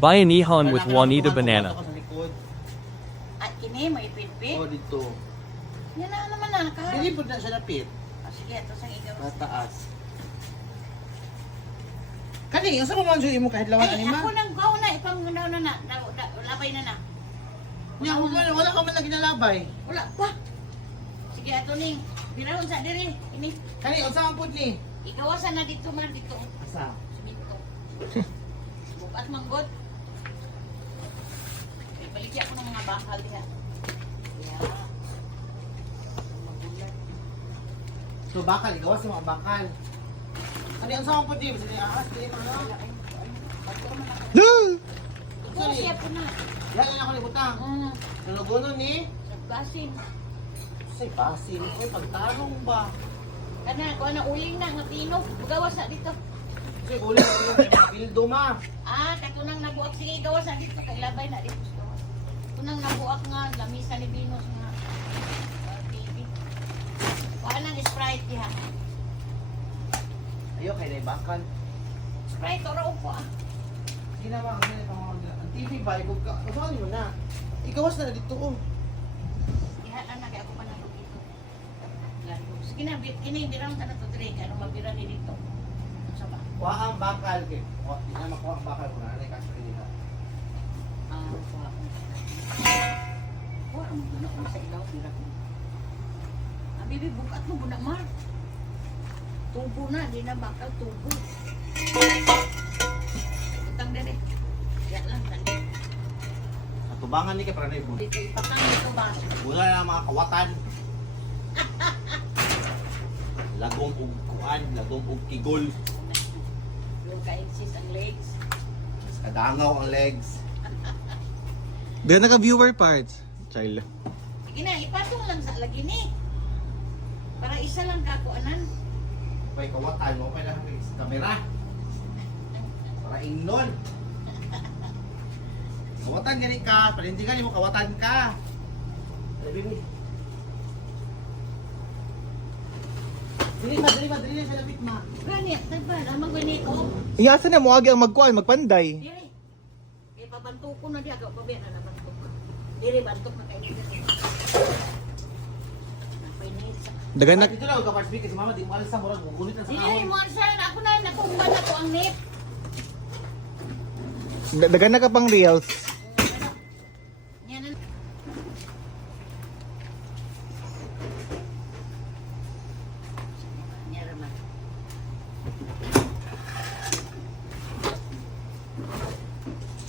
Buy an ihon with Juanita banana. Sa likod. At kini, may pitpit. Oh, dito. Yan na naman na. Dili po na siya napit. Sige, ito sa igaw. Mataas. Kani, asa mo man dyan mo kahit lawan Ay, anima? ako nang gaw na. Ipang na. Labay na na. Niya, wala ka man na ginalabay. Wala pa. Sige, ato ning. Birahon sa diri. Ini. Kani, unsa ang pud ni? Ikawasan na dito man dito. Asa? Dito. Bukas manggot. Balikya ko ng mga bakal diha. Yeah. Magulat. So bakal, igawas sa mga bakal. Kani, unsa ang pud ni? Basta niya, di mo na. Ito siya po na. Yan na ako ni butang. Nalugunon ni? Nagbasin. Say basin. Uy, pagtarong ba? Kana, kuha na uling na, nga tino. Gawas na dito. Say, ulit na yung mga bildo ma. Katunang nabuak. Sige, gawas na dito. Kailabay na dito. Tunang nabuak nga, lamisa ni Venus nga. TV. Kuha nang Sprite diha. Ayaw, kaya na bakal. Sprite, oro ko Ginawa ka na itong mga ang TV ba? Kasama mo na. Ikawas na dito oh. Diha lang na, kaya ako pa na dito. Lalo. Sige na, kini, birang ta na to, Dre. Kaya nung mabira ni dito. Sa ba? Kuha ang bakal. Hindi na makuha ang bakal ko na. Ano yung kaso nila? Kuha ko. Kuha ang muna ko sa ilaw, bira ko. Bibi, bukat mo, bunak mar. Tubo na, di na bakal, tubo. Utang dere. Yan lang, tanda. Atubangan ni kay para na ibon. Dito, ipakang dito ba? Bula na ang mga kawatan. Lagong ug kuan, lagong ug kigol. Yung ka-insist ang legs. Kadangaw ang legs. Doon naka-viewer parts. Child. Sige na, ipatong lang sa lagi ni. Para isa lang kakuanan. Pay kawatan mo pa na sa kamera. Para ingnon. Kawatan gani ka, panindigan mo kawatan ka. Sabi ni. Dili ma, dili sa lapit ma. Gani, tagba, namang gani ko. Iyasa na mo agi ang magkuhan, magpanday. Diri. Eh, pabanto ko na di, agaw pa na nabantok ka. Diri, bantok na kayo. Napainis. Dagan na Dito lang ka first week kasi mama di mo alas sa murag gugunit na sa Dili, kahoy. mo answer na ako na, natumba na ko ang nip. dagan na ka pang reels.